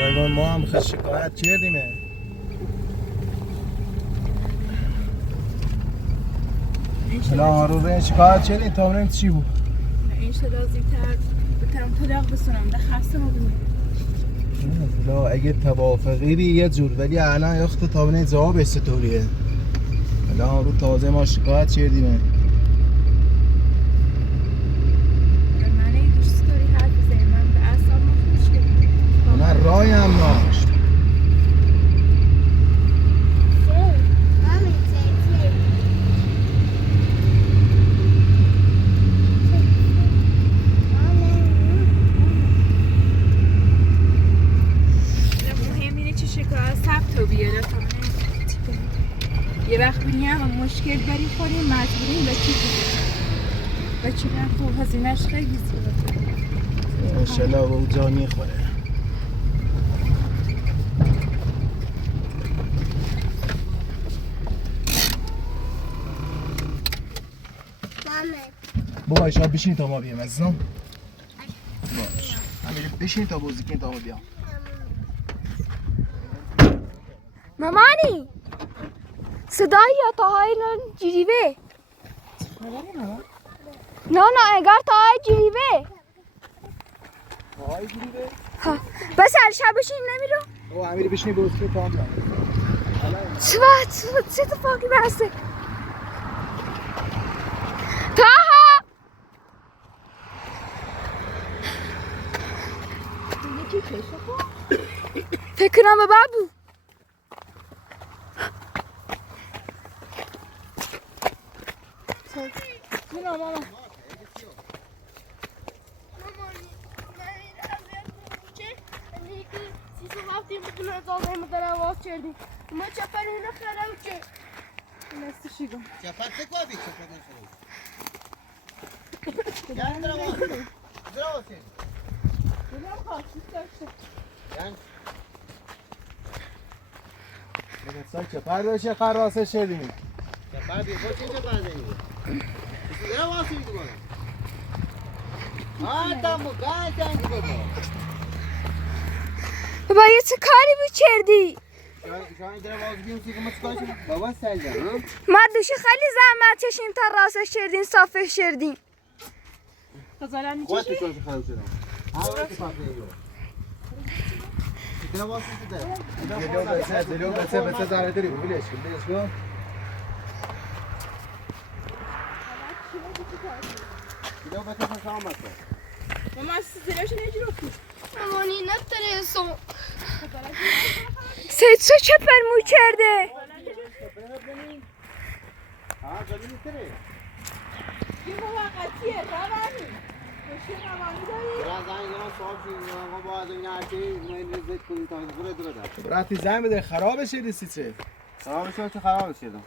نگاه ما هم خیلی شکایت کردیم. حالا رو به شکایت کردیم تا ببینیم چی بود. این شده زیتر بترم طلاق بسنم ده خسته ما بودیم. لا اگه توافقی بی یه جور ولی الان یخت تا ببینیم جوابش چطوریه. حالا رو تازه ما شکایت کردیم. من ای دوست داری حرف بزنیم من به اعصاب مخموش کردیم. من رای هم داشت. مهم اینه چه شکایت ثبت و بیاره تا یه وقت بینیم مشکل بریم خوریم مجبوریم به چی کنیم و چی خوب هزینه‌اش خیلی زیاده. انشالله به او جا میخوره. بابا ایشا بشین تا ما بیام عزیزم. باش امیر بشین تا بازی کنیم تا ما بیام. مامانی صدای یا تاهای جیریبه نه اگر تاهای جیریبه تاهای جیریبه؟ ها بس هر شب بشین نمیرو؟ بابا امیر بشین بازی کنیم تا ما بیام. چه اتفاقی برسه تاها فکر کنم به بابو جونم ماما ما چپر اینو خرم که نستشی گم چپر تکو بی چپر نشده یعنی درا واسه جونم خواستی داشته یعنی بگه سای چپر باشه قراسه شدیم. چپر بی خود چه چپر دنگی درا واسه میدو بانم تامو گای دنگی بابا بابا یه چه کاری بچردی شاید درا واسه بیمسی که ما چکار شد بابا سلجان مردوشی خیلی زحمت چشیم تا راسش کردین صافش کردین خزالم خودت میچشی؟ چون خراب شدم آره که پاک نمیو درا واسه چه دلو بسه زاره داری بلیش کن. درا بسه شام بسه ماما از زیراش نجی رو کنی مامانی نترسم سید چه چپر مو کرده ها زمین تره یه موقتیه روانی مشکل روانی داری؟ درا زنگ ما صاحب شد ما باید این هرچی ما زد کنیم تا گره درا رفتی زنگ بده خراب شدی چه؟ خراب شد چه خراب شدم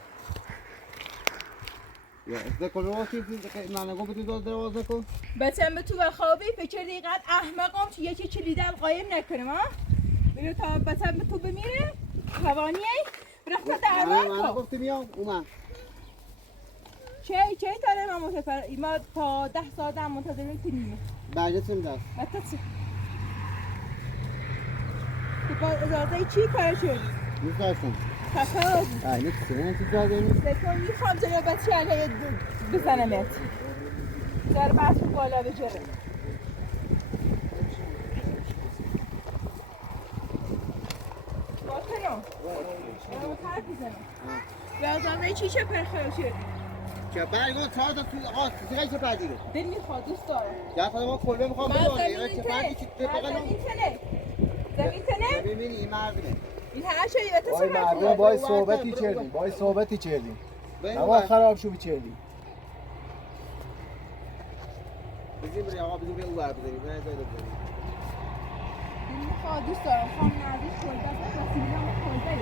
یا ازده کل رواسی من نگو بودی داد دروازه کن بچم به تو بخوابی فکر دیقت احمقام تو یکی کلیدم قایم نکنم ها ببین تا بچم به تو بمیره توانیه رفت دعوت من کن گفتی میام اومد چه تاره ما متفر ما تا 10 ساعت هم منتظریم کنیم بعدت میداد بچه چه تو با اجازه چی کار شد نیست داشتم خطا نه چیز داده نیست بکن میخوام جلو بچه علیه بزنمت در بحث بالا بجره باکنم حرف بزنم به اجازه چی چه پرخور شد که برگو چهار تا تو آقا چیزی که بعدی رو دل میخواد دوست دارم یا خدا ما کلبه میخوام بدونه چه بعدی که تو بقا زمین تنه ببینی این مردونه این هر شایی به وای مردم بای صحبتی کردیم بای صحبتی کردیم نباید خراب شو بچردیم بزنیم بری آقا بزنیم او بر بزنیم بزنیم بزنیم میخواد دوست دارم خواهم نردیش کلبه است و سیلیم کلبه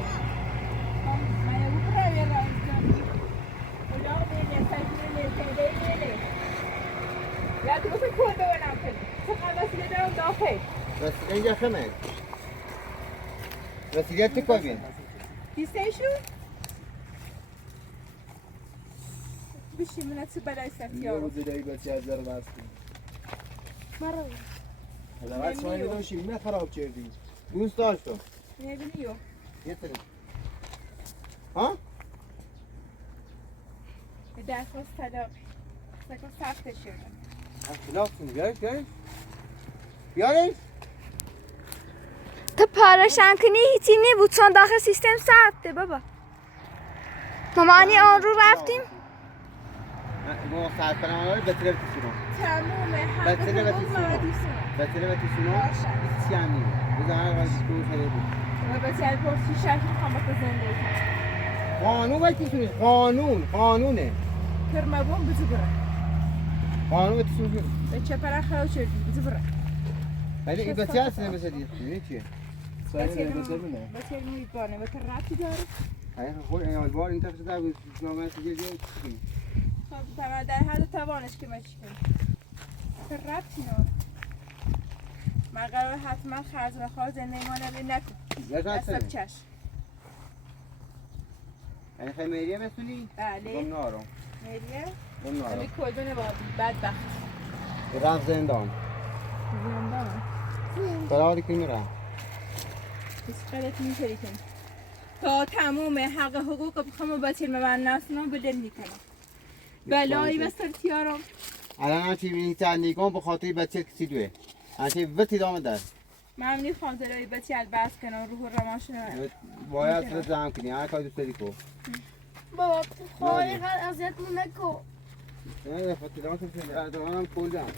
من او برای رایزم کجا بینه سجنه تیده یا تو بسه کلبه بنام کنی چقدر وسیله دارم داخل بس اینجا خمه وسیله تکا بین دیستیشو بشی منت برای یه سفتیارو روزی دایی بسی از در بستیم مرا حداقل سایه بدون شیرینی خراب کردی. دوست داشتم نمی‌بینیو. یه سری ها؟ به درخواست طلاق. سکو سخت شده. اختلاف کنی بیارش تا پارشان کنی هیچی نبود چون داخل سیستم ساعته بابا. مامانی آن رو رفتیم. ما ساعت برنامه رو بتره بتیسونم تمام حق بتره حقوق بتیسونم مردیسونه. بتره بتیسونم باشه. هیچی هم نیم بزن هر قضیش که شده بود و به تل پرسی شهر میخوام با تو زندگی کنم. قانون بتیسونی قانونه کرمه بوم بزو بره. قانون بتیسونی به چه پره خراب شدی بزو بره. ولی این بچه هست نمیشه دیگه چیه؟ سایه بده بینه. بسیار میبانه و تو ربطی داره. حقیقه خود ایال بار این طرف شده بود نامه دیگه چی خب تمام در حد توانش که مچی کنی. تو ربطی نداره. من قرار حتما خرز و خواهر زندگی ما نبید نکن. دستم چشم. یعنی خیلی مریه بسونی؟ بله. گم نارم مریه؟ گم نارم همی کلبه نبادی بدبخت. رفت زندان زندان. برای که میرم بس غلط می‌کردی کنی. تا تمام حق حقوق بخوام باطل من ناسنام بدل میکنم. بلایی بسر تیارم. الان هم چی بینی تنیگان به خاطر بچه کسی دوه انچه وقتی دامه در من نمیخوام زلای بچه بس کنم روح روانشون باید رو جمع کنی هر کاری دوست داری کن بابا خواهی قد ازیتمون نکن. نه خاطر دامه کسی دامه هم کل جمع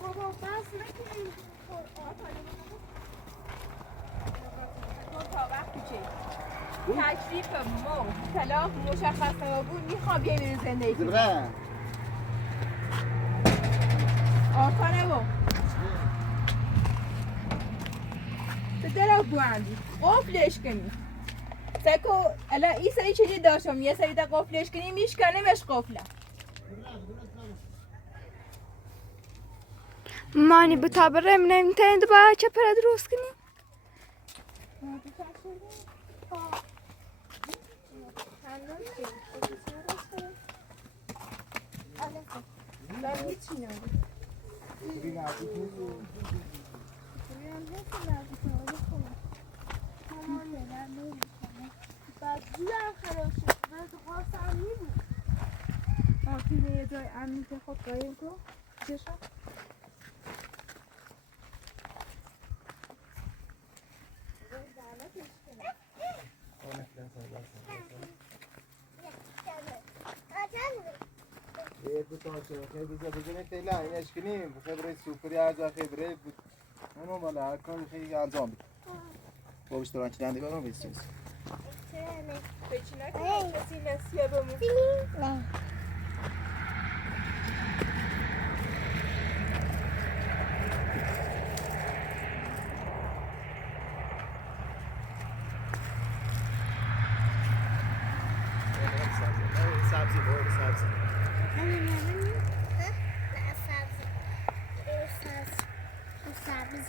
بابا بس نکنیم. تا وقتی چه تکلیف ما طلاق مشخص بود میخوام بیایم زندگی کنیم. زبره آسانه با به دلک بواندی قفلش کنی سکو الا ای سری چلی داشتم یه سری تا قفلش کنی میشکنه مش قفلم مانی به تابره نمیتونی دوباره چه پره درست کنی؟ هیچی نداره آفینه یه جای امنی که خود قایم کن چشم یه دو تا خیلی بزنه خیلی اینش کنیم خیلی برای سوپری هر جا خیلی برای بود اونو بالا هر کاری خیلی انجام بید با بیشتر آنچه دنده برام بیستیز پیچی نکنم کسی نسیه بمون نه. سبزی بود سبزی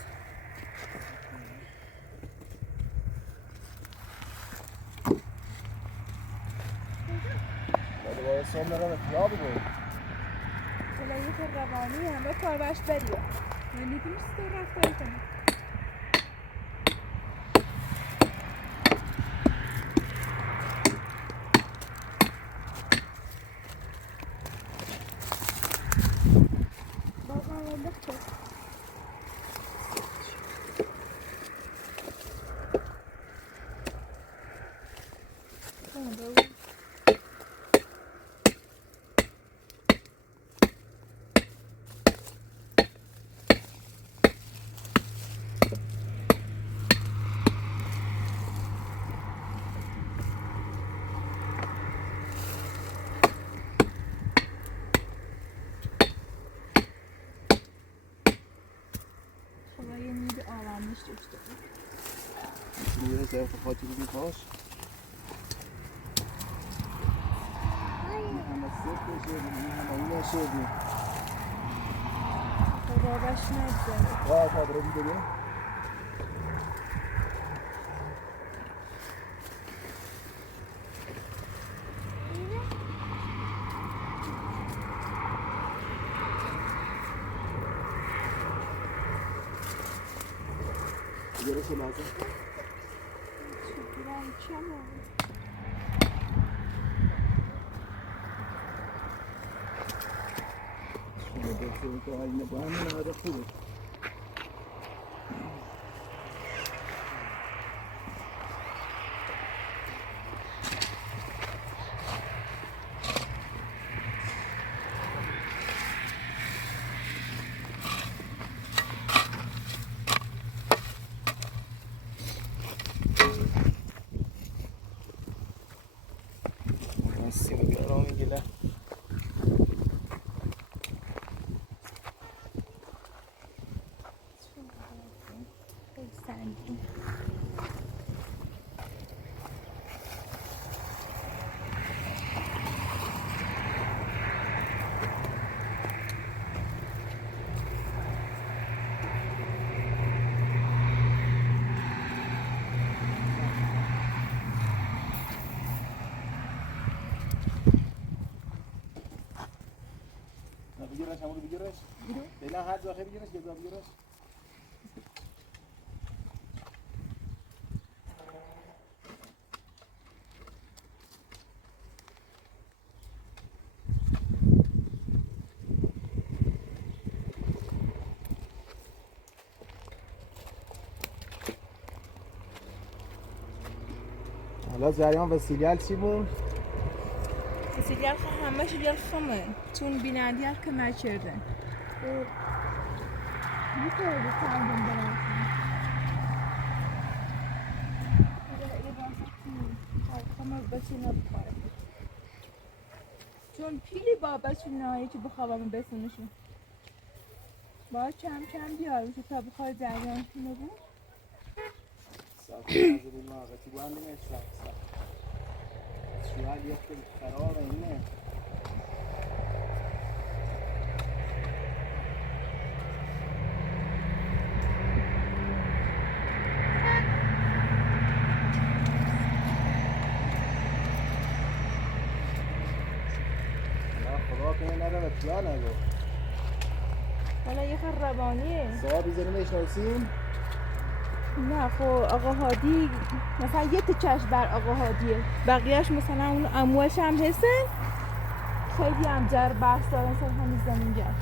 دوباره سوم دارم اتیا بگو سلایت روانی همه کاربش بریم من نیدیمش تو رفتاری کنیم میره زرف خاطی بگی باش همه سرک شدیم همه این شدیم خدابش نگذاره وای پادره بیداریم بگیرش لازم شما بسیم که آینه با همین آده خوبه سیم بیارم میگیره بگیرش همون بگیرش فعلا هر جا بگیرش یه جا بگیرش حالا جریان وسیلیال چی بود؟ وسیلیال همه شیلیال خمه چون بینندیال که نچرده میتونی تنگم برام خمه بچه نبخوره چون پیلی با بچه نهایی که بخوابم بسونشون باید کم کم بیارم تا بخواه جریان کنه بود صافی نظری ماغتی باندی نشتم شوال یخت خراب اینه خدا کنه نره و پیا نگو حالا یه خر روانیه صاحب بیزاری میشناسیم نه خب آقا هادی مثلا یه چشم بر آقا هادیه بقیهش مثلا اون عموش هم حسن خیلی هم جر بحث دارن سر همین زمینگر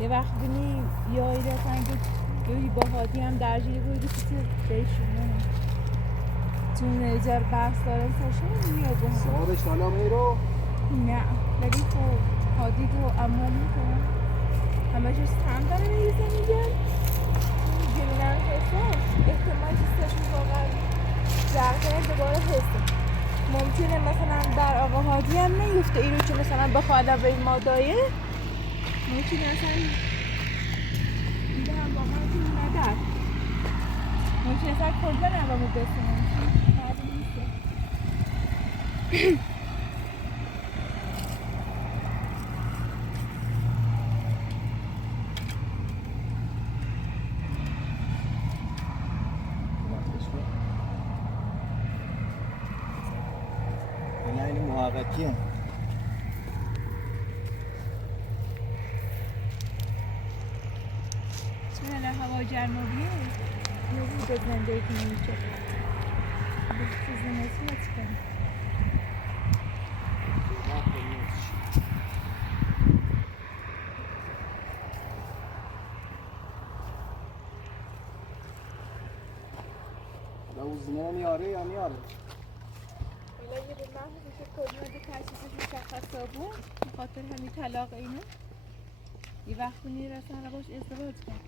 یه وقت بینی یا ایده کنگه گویی با هادی هم درجیه گویی کسی بهشونه چون جر بحث دارن سرشون میاد به هم صاحبش حالا میرو نه ولی خب هادی رو عمو میکنن همه جز هم دارن یه زمینگر گلنر حسن احتمال چیستشون واقعا جرقه دوباره حسن ممکنه مثلا در آقا هادی هم نیفته این رو که مثلا بخواد به این مادایه ممکنه اصلا این هم واقعا که ندر ممکنه اصلا کلبه نوامو بسنن معلوم نیسته محققی هم چون الان هوا گرمابیه یه بود زنده کنه میشه تو زمستون نتیکنه لوزینه میاره یا میاره؟ حالا یه به محض که کلمه تشخیصش مشخصا بود بخاطر همین طلاق اینو یه وقتی میرسن باش ازدواج کرد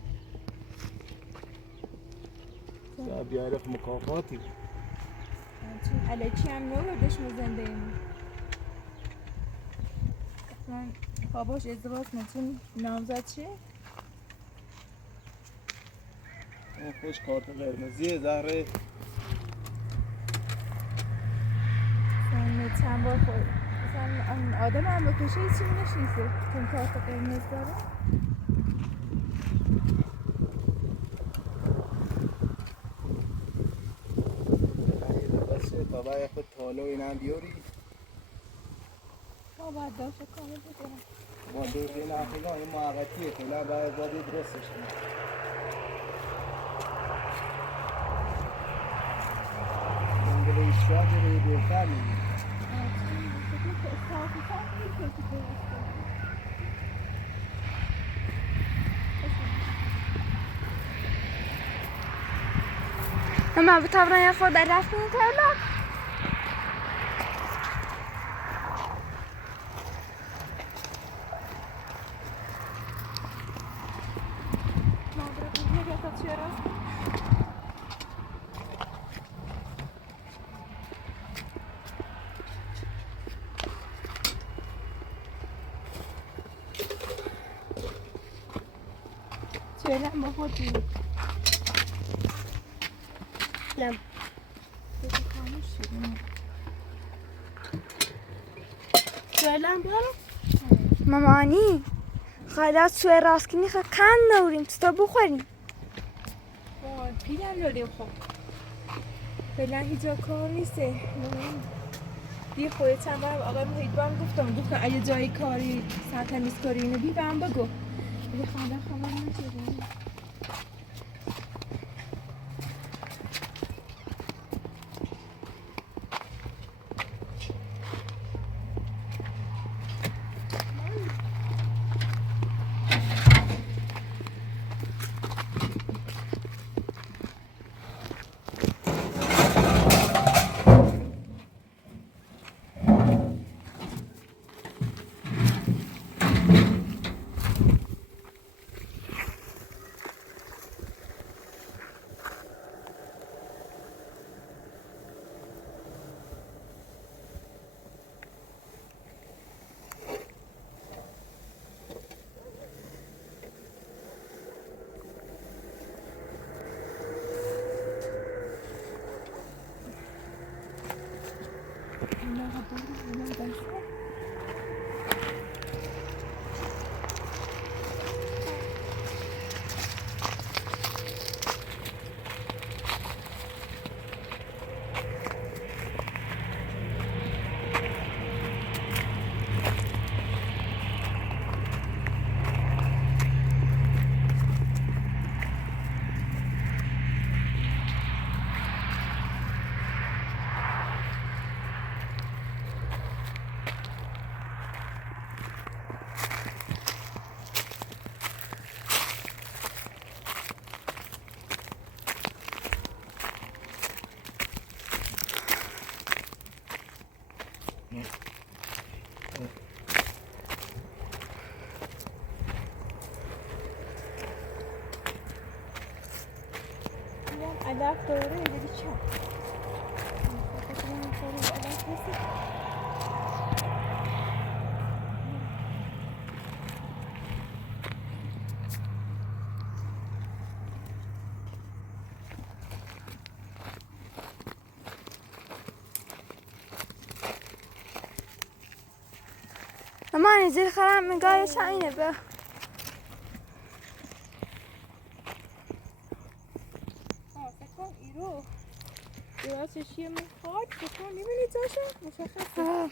شاید بیاره مکافاتی چون علیکی هم نوردش ما زنده ایمون اصلا باباش ازدواج کنه چون نامزد چیه؟ اون خوش کارت قرمزیه زهره مثلا چند بار خود مثلا آدم هم بکشه هیچی نشنیسه چون کارت قرمز داره تا باید خود تالو اینم بیاری ما باید داشت کامل بکنم با دور این افغان این محققیه کلا باید درستش کنیم شاید روی بهتر می‌بینی. ماما بتابرن خود در رفتن تابلا. چرا ما خودی؟ لام. فعلا برو. مامانی خیلی سوی راست کنی خیلی کند نوریم تو بخوریم. وای پیرم داریم خب. فعلا هیچ جا کار نیسته. دی خودت چند بار آقای محیط بام گفتم اگه جای کاری سرتمیز کاری اینو بی بهم بگو. ولی خبر نشده. علف داره دیگه چه؟ ماما نزل خرم نگاهش اینه به چشیه میخواد بکن نمی‌بینی جاشه مشخصه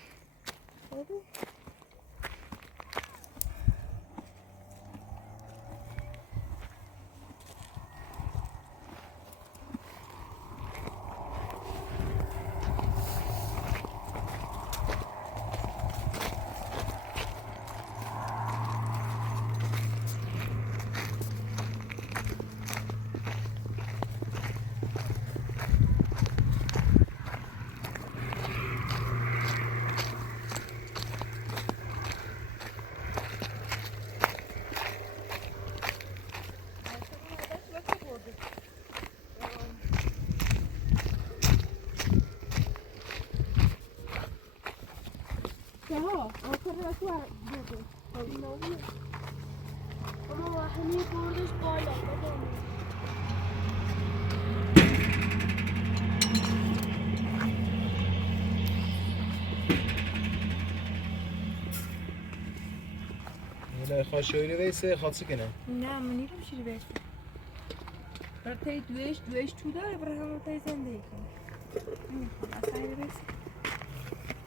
ولی خواهشوری ویسه خواهد کنه نه من نیرم شیری بیسته برای دویش تو داره برای همه تایی زندگی کنه نمیخوام اصلا ایره بیسته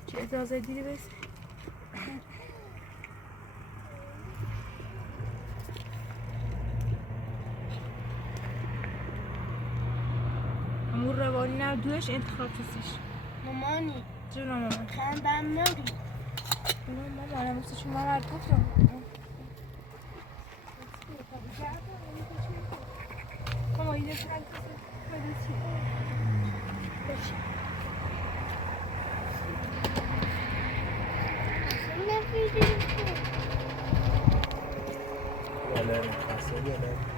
چه اجازه دیره بیسته امور روانی نه دویش انتخاب کسیش مامانی جونم مامان. خندم ناری مامانم مثل شما برد گفتم. ماما اینه تنگ کسی نفیدیم بله، خسته بله.